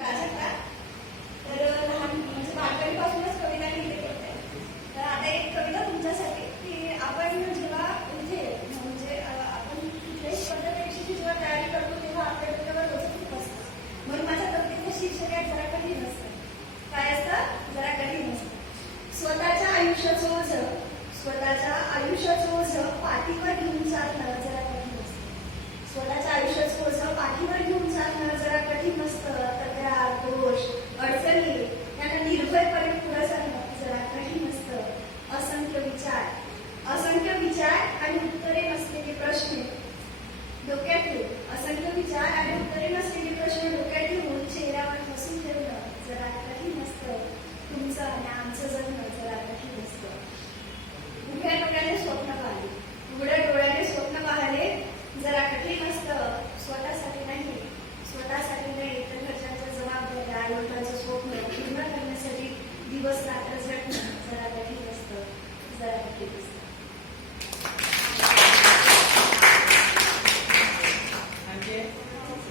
प्राजक्ता तर लहान म्हणजे बालपणीपासूनच डोक्यात ठेवून असंख्य विचार आणि उत्तरे नसलेले प्रश्न डोक्यात ठेवून चेहऱ्यावर हसून ठेवणं जरा कठीण असतं तुमचं आणि आमचं जगणं जरा कठीण असतं उघड्या डोळ्याने स्वप्न पाहिले. उघड्या डोळ्याने स्वप्न पाहिले. जरा कठीण असतं स्वतःसाठी नाही. स्वतःसाठी नाही तर घरच्यांच्या जबाबदाऱ्या लोकांचं स्वप्न पूर्ण करण्यासाठी दिवस रात्र झटणं जरा कठीण असतं जरा कठीण असतं